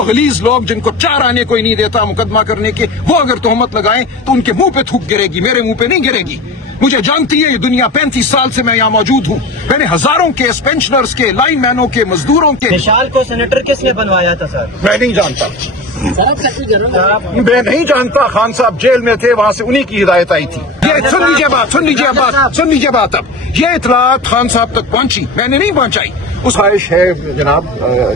वो गलीज लोग जिनको 4 आने कोई नहीं देता मुकदमा करने के, वो अगर तोहमत लगाएं तो उनके मुंह पे थूक गिरेगी, मेरे मुंह पे नहीं गिरेगी। मुझे जानती है ये दुनिया, 35 साल से मैं यहाँ मौजूद हूँ। मैंने हजारों केस पेंशनर्स के, लाइन मैनों के, मजदूरों के। विशाल को सेनेटर किसने बनवाया था सर? मैं नहीं जानता, मैं नहीं जानता। खान साहब जेल में थे, वहां से उन्हीं की हिदायत आई थी। ये सुन लीजिए बात अब ये इतलात खान साहब तक पहुंची, मैंने नहीं पहुंचाई। उस ख्वाहिश है जनाब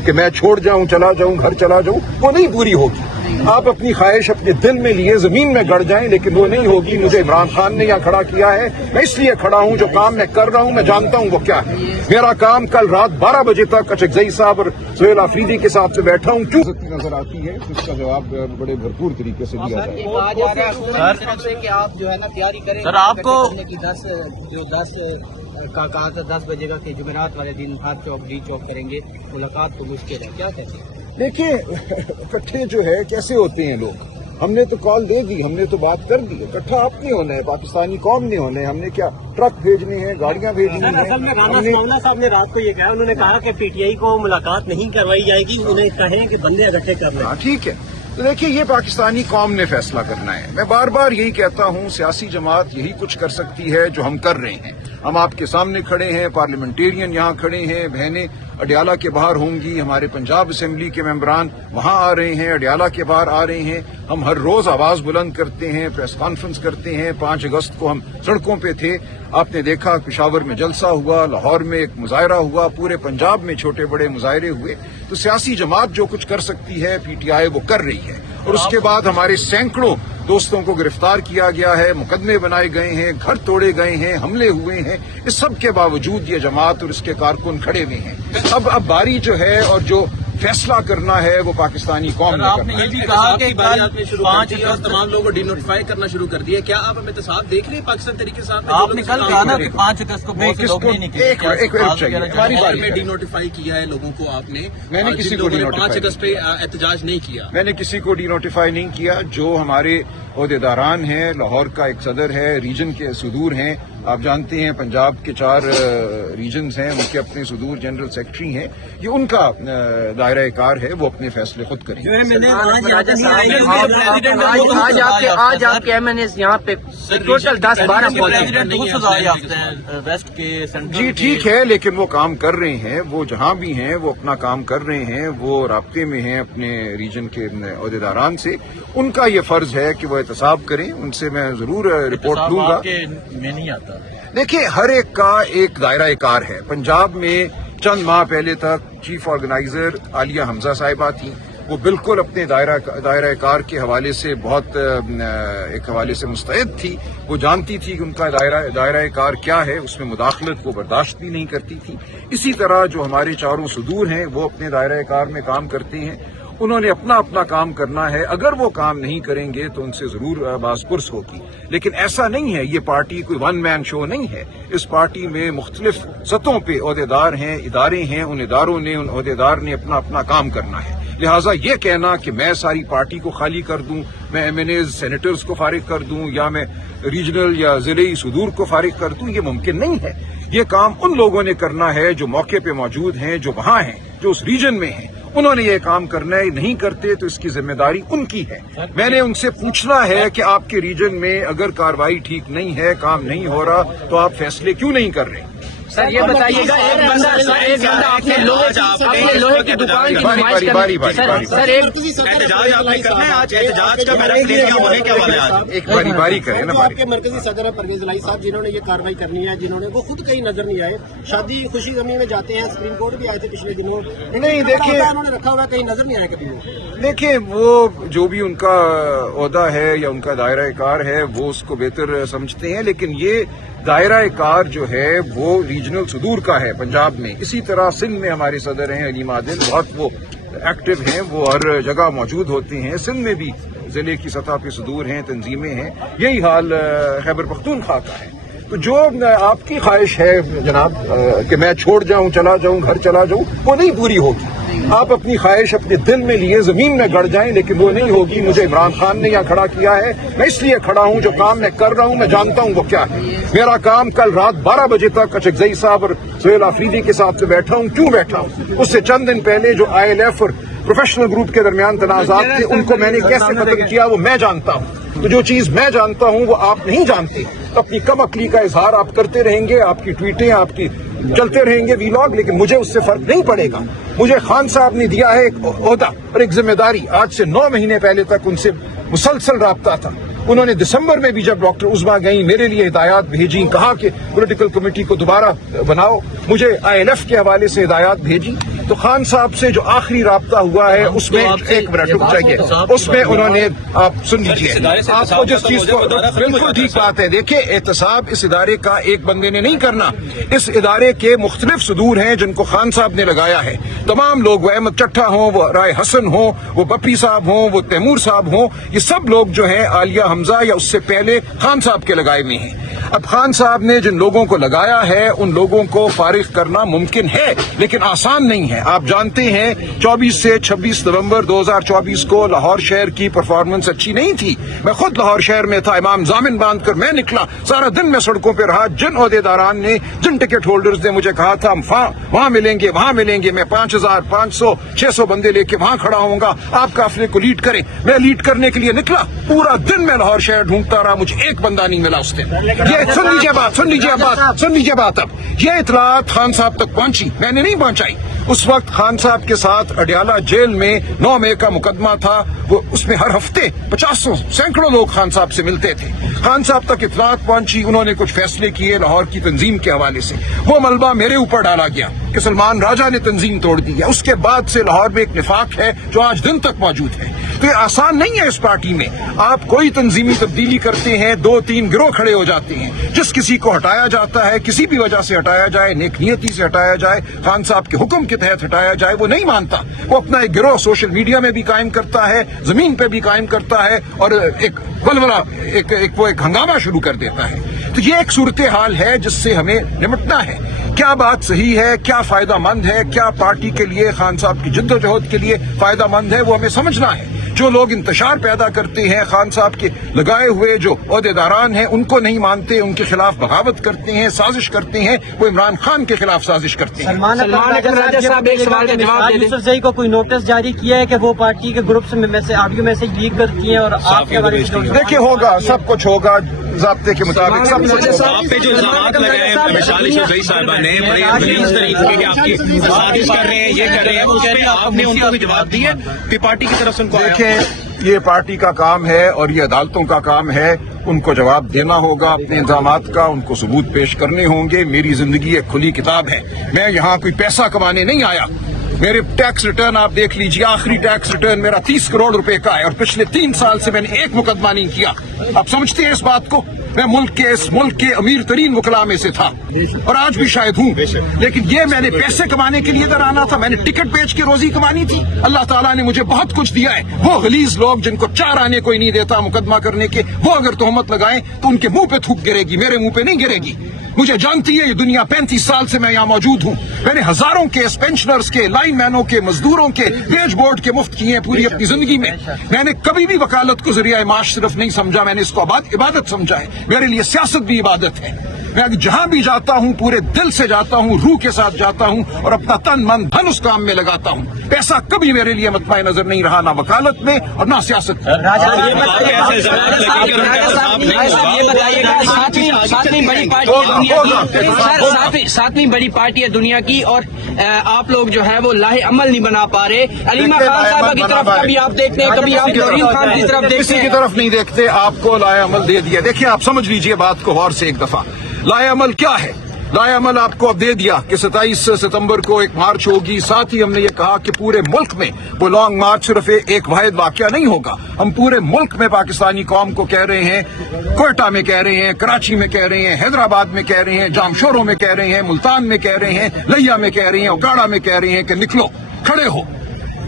कि मैं छोड़ जाऊं, चला जाऊं, घर चला जाऊं, वो नहीं पूरी होगी। आप अपनी ख्वाहिश अपने दिल में लिए जमीन में गड़ जाएं, लेकिन वो नहीं होगी। मुझे इमरान खान ने यहाँ खड़ा किया है, मैं इसलिए खड़ा हूँ। जो काम मैं कर रहा हूँ मैं जानता हूँ वो क्या है। मेरा काम कल रात 12 बजे तक अचकजई साहब और सुहेल आफरीदी के साथ से बैठा हूँ। क्यों नजर आती है, इसका जवाब बड़े भरपूर तरीके से दिया जाए। आप जो है ना तैयारी करें सर, आपको 10 बजे का कि जुमेरात वाले दिन हाथ चौक डी चौक करेंगे, मुलाकात तो मुश्किल है, क्या कहते हैं? देखिए इकट्ठे जो है कैसे होते हैं लोग। हमने तो कॉल दे दी, हमने तो बात कर दी। इकट्ठा आप नहीं होना है, पाकिस्तानी कौम नहीं होना है। हमने क्या ट्रक भेजने हैं, गाड़ियां भेजनी हैं। असल में राना सुमावला साहब ने रात को ये कहा, उन्होंने कहा कि पीटीआई को मुलाकात नहीं करवाई जाएगी, उन्हें कहें कि बंदे इकट्ठे कर लें। हाँ ठीक है, तो देखिए ये पाकिस्तानी कौम ने फैसला करना है। मैं बार बार यही कहता हूँ, सियासी जमात यही कुछ कर सकती है जो हम कर रहे हैं। हम आपके सामने खड़े हैं, पार्लियामेंटेरियन यहाँ खड़े हैं, बहनें अडियाला के बाहर होंगी, हमारे पंजाब असेंबली के मेंबरान वहाँ आ रहे हैं, अडियाला के बाहर आ रहे हैं। हम हर रोज आवाज बुलंद करते हैं, प्रेस कॉन्फ्रेंस करते हैं। 5 अगस्त को हम सड़कों पे थे, आपने देखा पेशावर में जलसा हुआ, लाहौर में एक मुजाहरा हुआ, पूरे पंजाब में छोटे बड़े मुजाहरे हुए। तो सियासी जमात जो कुछ कर सकती है पीटीआई वो कर रही है। और उसके बाद हमारे सैकड़ों दोस्तों को गिरफ्तार किया गया है, मुकदमे बनाए गए हैं, घर तोड़े गए हैं, हमले हुए हैं। इस सब के बावजूद ये जमात और इसके कारकुन खड़े हुए हैं। अब बारी जो है और जो फैसला करना है वो पाकिस्तानी कौम ने आपने करना ये है। भी कहा कि कल 5 अगस्त तमाम लोगों को डिनोटिफाई करना शुरू कर दिया। क्या आप हमें साथ देख रहे हैं पाकिस्तान तरीके के साथ? आपने कल कहा ना कि 5 अगस्त को बहुत से लोग नहीं निकले। एक मिनट चाहिए, लाहौर में डिनोटिफाई किया है लोगों को आपने? मैंने किसी को 5 अगस्त पे एहतजाज नहीं किया। मैंने किसी को डिनोटिफाई नहीं किया। जो हमारे ओहदेदारान हैं, लाहौर का एक सदर है, रीजन के सुदूर हैं, आप जानते हैं पंजाब के 4 रीजन्स हैं, उनके अपने सुदूर जनरल सेक्रेटरी हैं, ये उनका दायरा कार है, वो अपने फैसले खुद करेंगे। आज आपके एमएनए यहाँ पे टोटल 10-12 जी ठीक है, लेकिन वो काम कर रहे हैं, वो जहां भी हैं वो अपना काम कर रहे हैं, वो राब्ते में हैं अपने रीजन के ओहदेदारान से। उनका ये फर्ज है कि वो एहतसाब करें, उनसे मैं जरूर रिपोर्ट लूंगा। मैं नहीं आता। देखिए हर एक का एक दायरा कार है। पंजाब में चंद माह पहले तक चीफ ऑर्गेनाइजर आलिया हमजा साहिबा थी, वो बिल्कुल अपने दायरा कार के हवाले से बहुत एक हवाले से मुस्तैद थी। वो जानती थी कि उनका दायरा कार क्या है, उसमें मुदाखलत वो बर्दाश्त भी नहीं करती थी। इसी तरह जो हमारे चारों सुदूर हैं वो अपने दायरा कार में काम करते हैं, उन्होंने अपना अपना काम करना है। अगर वो काम नहीं करेंगे तो उनसे जरूर बासपुरस होगी। लेकिन ऐसा नहीं है, ये पार्टी कोई 1 मैन शो नहीं है। इस पार्टी में मुख्तलिफ सतहों पे ओहदेदार हैं, इदारे हैं, उन इदारों ने, उन ओहदेदार ने अपना अपना काम करना है। लिहाजा ये कहना कि मैं सारी पार्टी को खाली कर दूं, मैं एमएनए सेनेटर्स को फारिग कर दूं या मैं रीजनल या जिले सुदूर को फारिग कर दूं, ये मुमकिन नहीं है। ये काम उन लोगों ने करना है जो मौके पे मौजूद हैं, जो वहां हैं, जो उस रीजन में हैं। उन्होंने ये काम करना है, नहीं करते तो इसकी जिम्मेदारी उनकी है। मैंने उनसे पूछना है कि आपके रीजन में अगर कार्रवाई ठीक नहीं है, काम नहीं हो रहा, तो आप फैसले क्यों नहीं कर रहे? सर ये बताइएगा, एक बंदा अपने लोहे की दुकान की नुमाइश सर एहतजाज आपने करना है आज? एहतजाज का मेरा होने क्या वाला है आज? एक बारी करें ना। आपके मरकजी सदर परवेज इलाही साहब जिन्होंने ये कार्रवाई करनी है, जिन्होंने वो खुद कहीं नजर नहीं आए, शादी खुशी गमी में जाते हैं, सुप्रीम कोर्ट भी आए थे पिछले दिनों, नहीं देखिए उन्होंने रखा हुआ कहीं नजर नहीं आया कभी वो। देखिए वो जो भी उनका ओहदा है या उनका दायरा कार है वो उसको बेहतर समझते हैं, लेकिन ये दायरा कार जो है वो रीजनल सुदूर का है पंजाब में। इसी तरह सिंध में हमारे सदर हैं अलीम आदिल, बहुत वो एक्टिव हैं, वो हर जगह मौजूद होते हैं। सिंध में भी जिले की सतह पे सुदूर हैं, तंजीमें हैं। यही हाल खैबर पख्तूनख्वा का है। तो जो आपकी ख्वाहिश है जनाब कि मैं छोड़ जाऊं, चला जाऊं, घर चला जाऊं, वो नहीं पूरी होगी। आप अपनी ख्वाहिश अपने दिल में लिए जमीन में गड़ जाएं, लेकिन वो नहीं होगी। मुझे इमरान खान ने यहाँ खड़ा किया है, मैं इसलिए खड़ा हूँ। जो काम मैं कर रहा हूँ मैं जानता हूँ वो क्या है। मेरा काम कल रात 12 बजे तक अचकजई साहब और सुहेल आफरीदी के साथ में बैठा हूं। क्यों बैठा हूं? उससे चंद दिन पहले जो ILF और प्रोफेशनल ग्रुप के दरमियान तनाज़ात थे उनको मैंने कैसे खत्म किया वो मैं जानता हूं। तो जो चीज मैं जानता हूं वो आप नहीं जानते। अपनी कम अक्ली का इजहार आप करते रहेंगे, आपकी ट्वीटें आपकी चलते रहेंगे वीलॉग, लेकिन मुझे उससे फर्क नहीं पड़ेगा। मुझे खान साहब ने दिया है एक ओहदा और एक जिम्मेदारी। आज से 9 महीने पहले तक उनसे मुसलसल राब्ता था। उन्होंने दिसंबर में भी जब डॉक्टर उज़मा गई मेरे लिए हिदायत भेजी, कहा कि पॉलिटिकल कमेटी को दोबारा बनाओ, मुझे ILF के हवाले से हिदायत भेजी। तो खान साहब से जो आखिरी राब्ता हुआ है उसमें एक मिनट रुक जाइए, उसमें उन्होंने आप सुन लीजिए, आपको जिस चीज को बिल्कुल ठीक बात है। देखिए, एहतसाब इस इदारे का एक बंदे ने नहीं करना। इस इदारे के मुख्तलिफ सदूर हैं जिनको खान साहब ने लगाया है। तमाम लोग, वो अहमद चट्टा हों, वो राय हसन हों, वो बप्पी साहब हों, वो तैमूर साहब हों, ये सब लोग जो हैं आलिया हमजा या उससे पहले खान साहब के लगाए में हैं। अब खान साहब ने जिन लोगों को लगाया है उन लोगों को फारिग करना मुमकिन है, लेकिन आसान नहीं है। आप जानते हैं 24 से 26 नवंबर 2024 को लाहौर शहर की परफॉर्मेंस अच्छी नहीं थी। मैं खुद लाहौर शहर में था, इमाम जामिन बांध कर मैं निकला, सारा दिन मैं सड़कों पर रहा। जिन ओहदेदारान ने, जिन टिकट होल्डर्स ने मुझे कहा था हम वहां मिलेंगे, वहां मिलेंगे, मैं 5000, 500, 600 बंदे लेके वहां खड़ा होऊंगा, आप काफिले को लीड करें। मैं लीड करने के लिए निकला, पूरा दिन मैं लाहौर शहर ढूंढता रहा, मुझे एक बंदा नहीं मिला उस दिन। सुन लीजिए बात। अब ये इतलात खान साहब तक पहुंची, मैंने नहीं पहुंचाई। उस वक्त खान साहब के साथ अडियाला जेल में 9 मई का मुकदमा था, वो उसमें हर हफ्ते 50 सैकड़ों लोग खान साहब से मिलते थे। खान साहब तक इतलात पहुंची, उन्होंने कुछ फैसले किए लाहौर की तंजीम के हवाले से। वो मलबा मेरे ऊपर डाला गया कि सलमान राजा ने तंजीम तोड़ दी है। उसके बाद से लाहौर में एक निफाक है जो आज दिन तक मौजूद है। तो ये आसान नहीं है इस पार्टी में। आप कोई तंजीमी तब्दीली करते हैं, 2-3 गिरोह खड़े हो जाते हैं। जिस किसी को हटाया जाता है, किसी भी वजह से हटाया जाए, नेक नियति से हटाया जाए, खान साहब के हुक्म के तहत हटाया जाए, वो नहीं मानता। वो अपना एक गिरोह सोशल मीडिया में भी कायम करता है, जमीन पे भी कायम करता है और एक बलबला एक हंगामा शुरू कर देता है। तो ये एक सूरत हाल है जिससे हमें निपटना है। क्या बात सही है, क्या फायदा मंद है, क्या पार्टी के लिए, खान साहब की जिद्दोजहद के लिए फायदा मंद है, वो हमें समझना है। जो लोग इंतशार पैदा करते हैं, खान साहब के लगाए हुए जो ओहदेदारान हैं उनको नहीं मानते, उनके खिलाफ बगावत करते हैं, साजिश करते हैं, वो इमरान खान के खिलाफ साजिश करते हैं। सलमान राजा साहब एक सवाल का जवाब दे दें। यूसुफजई को कोई नोटिस जारी किया है कि वो पार्टी के ग्रुप्स में से ऑडियो मैसेज लीक करती हैं और आपके बारे में? देखिए, होगा, सब कुछ होगा ज़ाब्ते के मुताबिक, सब कुछ होगा। आप पे जो इल्जामात लगाए मिसाल यूसुफजई साहिबा ने बड़े गलीज तरीके के आपकी साजिश कर रहे हैं, ये कर रहे हैं, उस पे आपने उनको भी जवाब दिया कि पार्टी की तरफ से उनको? देखें, ये पार्टी का काम है और ये अदालतों का काम है, उनको जवाब देना होगा अपने इल्जामात का, उनको सबूत पेश करने होंगे। मेरी जिंदगी एक खुली किताब है, मैं यहाँ कोई पैसा कमाने नहीं आया। मेरे टैक्स रिटर्न आप देख लीजिए, आखिरी टैक्स रिटर्न मेरा 30 करोड़ रुपए का है और पिछले 3 साल से मैंने एक मुकदमा नहीं किया। आप समझते हैं इस बात को? मैं इस मुल्क के अमीर तरीन वकला में से था और आज भी शायद हूँ, लेकिन ये मैंने पैसे कमाने के लिए इधर आना था, मैंने टिकट बेच के रोजी कमानी थी। अल्लाह ताला ने मुझे बहुत कुछ दिया है। वो गलीज लोग जिनको 4 आने कोई नहीं देता मुकदमा करने के, वो अगर तोहमत लगाएं तो उनके मुंह पे थूक गिरेगी, मेरे मुंह पे नहीं गिरेगी। मुझे जानती है ये दुनिया, 35 साल से मैं यहाँ मौजूद हूँ। मैंने हजारों केस पेंशनर्स के, लाइनमैनों के, मजदूरों के, वेज बोर्ड के मुफ्त किए हैं पूरी अपनी जिंदगी में। मैंने कभी भी वकालत को जरिया माश सिर्फ नहीं समझा, मैंने इसको इबादत समझा है। मेरे लिए सियासत भी इबादत है। मैं जहां भी जाता हूं पूरे दिल से जाता हूं, रूह के साथ जाता हूं और अपना तन मन धन उस काम में लगाता हूं। पैसा कभी मेरे लिए मतमाए नजर नहीं रहा, ना वकालत में और ना सियासत में। सातवीं बड़ी पार्टी है दुनिया की और आप लोग जो है वो लाहे अमल नहीं बना पा रहे। अलीमा खान साहबा की तरफ कभी आप देखते हैं, कभी आप नौरीन खान की तरफ देखते हैं, किसी की तरफ नहीं देखते। आपको लाए अमल दे दिया। देखिए, आप समझ लीजिए बात को गौर से एक दफा। लाए अमल क्या है? लाए अमल आपको अब दे दिया कि 27 सितंबर को एक मार्च होगी। साथ ही हमने ये कहा कि पूरे मुल्क में वो लॉन्ग मार्च सिर्फ एक वाहिद वाकया नहीं होगा। हम पूरे मुल्क में पाकिस्तानी कौम को कह रहे हैं, कोयटा में कह रहे हैं, कराची में कह रहे हैं, हैदराबाद में कह रहे हैं, जामशोरों में कह रहे हैं, मुल्तान में कह रहे हैं, लिया में कह रहे हैं, उकाड़ा में कह रहे हैं कि निकलो, खड़े हो।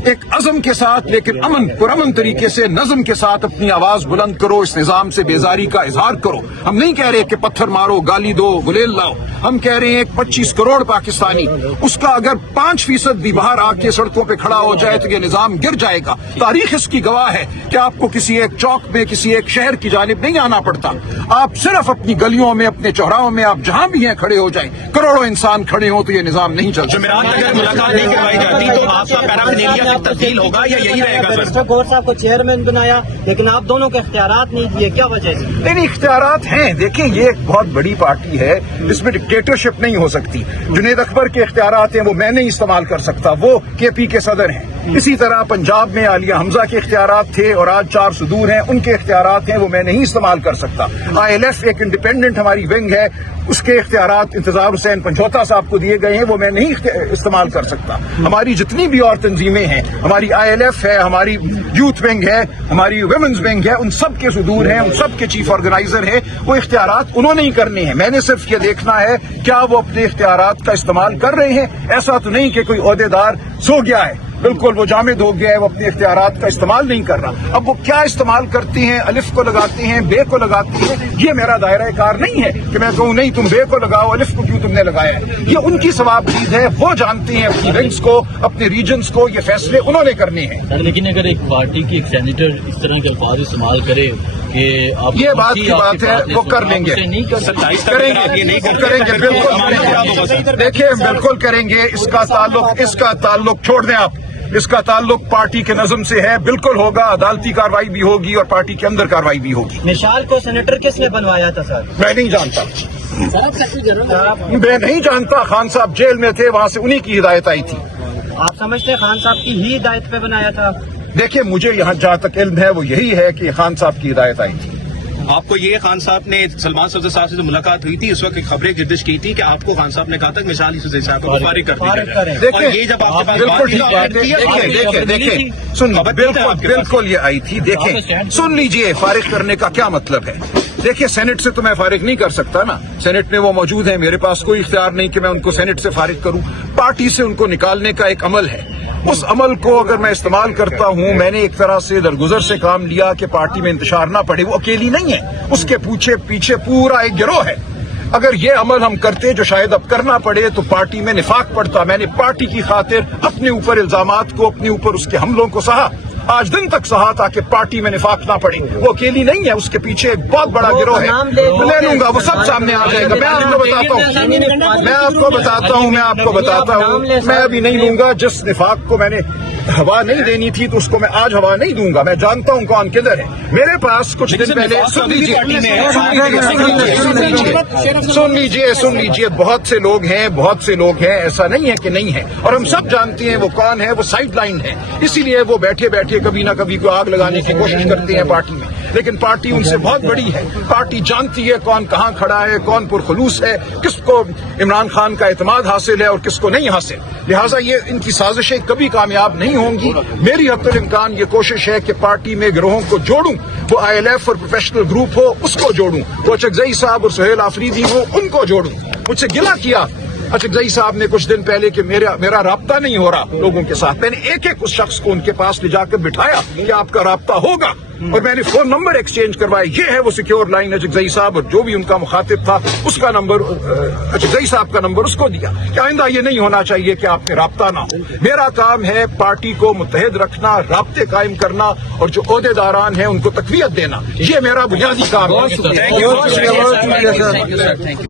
ایک عزم کے ساتھ لیکن پرامن طریقے سے نظم کے ساتھ اپنی آواز بلند کرو, اس نظام سے بیزاری کا اظہار کرو. ہم نہیں کہہ رہے کہ پتھر مارو, گالی دو, گلیل لاؤ. ہم کہہ رہے ہیں 25 کروڑ پاکستانی, اس کا اگر 5% بھی باہر آ کے سڑکوں پہ کھڑا ہو جائے تو یہ نظام گر جائے گا. تاریخ اس کی گواہ ہے کہ آپ کو کسی ایک چوک میں کسی ایک شہر کی جانب نہیں آنا پڑتا. آپ صرف اپنی گلیوں میں, اپنے چوراہوں میں, آپ جہاں بھی ہیں کھڑے ہو جائیں. کروڑوں انسان کھڑے ہوں تو یہ نظام نہیں چلتا. جمعرات اگر ملاقات نہیں کروائی جاتی تو آپ کا پیرافینیلیا کی تبدیل ہوگا یا یہی رہے گا؟ مسٹر گور صاحب کو چیئرمین بنایا لیکن آپ دونوں کو اختیارات نہیں دیے, کیا وجہ ہے؟ نہیں, اختیارات ہیں. دیکھیں یہ ایک بہت بڑی پارٹی ہے, اس میں ڈکٹیٹرشپ نہیں ہو سکتی. جنید اکبر کے اختیارات ہیں وہ میں نہیں استعمال کر سکتا, وہ کے پی کے صدر ہیں. اسی طرح پنجاب میں عالیہ حمزہ کے اختیارات تھے اور آج 4 صدور ہیں, ان کے اختیارات ہیں وہ میں نہیں استعمال کر سکتا. ILF ایک انڈیپینڈنٹ ہماری ونگ ہے, اس کے اختیارات انتظار حسین پنجوتا صاحب کو دیے گئے ہیں, وہ میں نہیں استعمال کر سکتا. ہماری جتنی بھی اور تنظیمیں ہیں, ہماری ILF ہے, ہماری یوتھ ونگ ہے, ہماری ویمنز ونگ ہے, ان سب کے صدور ہیں, ان سب کے چیف آرگنائزر ہیں. وہ اختیارات انہوں نے ہی کرنے ہیں. میں نے صرف یہ دیکھنا ہے کیا وہ اپنے اختیارات کا استعمال کر رہے ہیں. ایسا تو نہیں کہ کوئی عہدیدار سو گیا ہے, بالکل وہ جامد ہو گیا ہے, وہ اپنے اختیارات کا استعمال نہیں کر رہا. اب وہ کیا استعمال کرتے ہیں, الف کو لگاتے ہیں, بے کو لگاتے ہیں, یہ میرا دائرہ کار نہیں ہے کہ میں کہوں نہیں تم بے کو لگاؤ, الف کو کیوں تم نے لگایا ہے. یہ ان کی ثواب چیز ہے, وہ جانتے ہیں اپنی ونگز کو, اپنے ریجنز کو, یہ فیصلے انہوں نے کرنے ہیں. لیکن اگر ایک پارٹی کی ایک سینیٹر اس طرح کے الفاظ استعمال کرے کہ آپ یہ بات کی بات ہے, وہ کر لیں گے, کریں گے, بالکل دیکھیں بالکل کریں گے. اس کا تعلق چھوڑ دیں آپ, اس کا تعلق پارٹی کے نظم سے ہے, بالکل ہوگا. عدالتی کارروائی بھی ہوگی اور پارٹی کے اندر کارروائی بھی ہوگی. مشال کو سینیٹر کس نے بنوایا تھا سر؟ میں نہیں جانتا, میں نہیں جانتا. خان صاحب جیل میں تھے, وہاں سے انہی کی ہدایت آئی تھی. آپ سمجھتے ہیں خان صاحب کی ہی ہدایت پہ بنایا تھا؟ دیکھیں مجھے یہاں جہاں تک علم ہے وہ یہی ہے کہ خان صاحب کی ہدایت آئی تھی. آپ کو یہ خان صاحب نے سلمان صفدر صاحب سے جو ملاقات ہوئی تھی اس وقت خبریں گردش کی تھی کہ آپ کو خان صاحب نے کہا تھا کہ مشال یوسف زئی صاحب کو فارغ کر دیا جائے. اور یہ جب آپ کے پاس بالکل ٹھیک بات ہے. دیکھیں بالکل یہ آئی تھی. دیکھیں سن لیجئے, فارغ کرنے کا کیا مطلب ہے. دیکھیں سینٹ سے تو میں فارغ نہیں کر سکتا نا, سینٹ میں وہ موجود ہیں, میرے پاس کوئی اختیار نہیں کہ میں ان کو سینٹ سے فارغ کروں. پارٹی سے ان کو نکالنے کا ایک عمل ہے, اس عمل کو اگر میں استعمال کرتا ہوں, میں نے ایک طرح سے درگزر سے کام لیا کہ پارٹی میں انتشار نہ پڑے. وہ اکیلی نہیں ہے, اس کے پیچھے پورا ایک گروہ ہے. اگر یہ عمل ہم کرتے جو شاید اب کرنا پڑے تو پارٹی میں نفاق پڑتا. میں نے پارٹی کی خاطر اپنے اوپر الزامات کو, اپنے اوپر اس کے حملوں کو سہا, آج دن تک سہا تاکہ پارٹی میں نفاق نہ پڑے. وہ اکیلی نہیں ہے, اس کے پیچھے ایک بہت بڑا گروہ ہے. لے لوں گا, وہ سب سامنے آ جائے گا. میں آپ کو بتاتا ہوں, میں ابھی نہیں لوں گا. جس نفاق کو میں نے ہوا نہیں دینی تھی تو اس کو میں آج ہوا نہیں دوں گا. میں جانتا ہوں کون کدھر ہے. میرے پاس کچھ دن پہلے سن لیجیے بہت سے لوگ ہیں, ایسا نہیں ہے کہ نہیں ہے, اور ہم سب جانتے ہیں وہ کون ہے. وہ سائڈ لائن ہے, اسی لیے وہ بیٹھے کبھی نہ کبھی کو آگ لگانے کی کوشش کرتے ہیں پارٹی میں. لیکن پارٹی ان سے بہت بڑی ہے. پارٹی جانتی ہے کون کہاں کھڑا ہے, کون پرخلوص ہے, کس کو عمران خان کا اعتماد حاصل ہے اور کس کو نہیں حاصل. لہٰذا یہ ان کی سازشیں کبھی کامیاب نہیں ہوں گی. میری حتی الامکان یہ کوشش ہے کہ پارٹی میں گروہوں کو جوڑوں. وہ ILF اور پروفیشنل گروپ ہو اس کو جوڑوں, وہ اچکزئی صاحب اور سہیل آفریدی ہو ان کو جوڑوں. مجھ سے گلہ کیا اچکزئی صاحب نے کچھ دن پہلے کہ میرا رابطہ نہیں ہو رہا لوگوں کے ساتھ. میں نے ایک اس شخص کو ان کے پاس لے جا کر بٹھایا کہ آپ کا رابطہ ہوگا, اور میں نے فون نمبر ایکسچینج کروایا. یہ ہے وہ سیکیور لائن. اچکزئی صاحب اور جو بھی ان کا مخاطب تھا اس کا نمبر, اچکزئی صاحب کا نمبر اس کو دیا کہ آئندہ یہ نہیں ہونا چاہیے کہ آپ میں رابطہ نہ ہو. میرا کام ہے پارٹی کو متحد رکھنا, رابطے قائم کرنا, اور جو عہدیداران ہیں ان کو تقویت دینا. یہ میرا بنیادی کام ہے.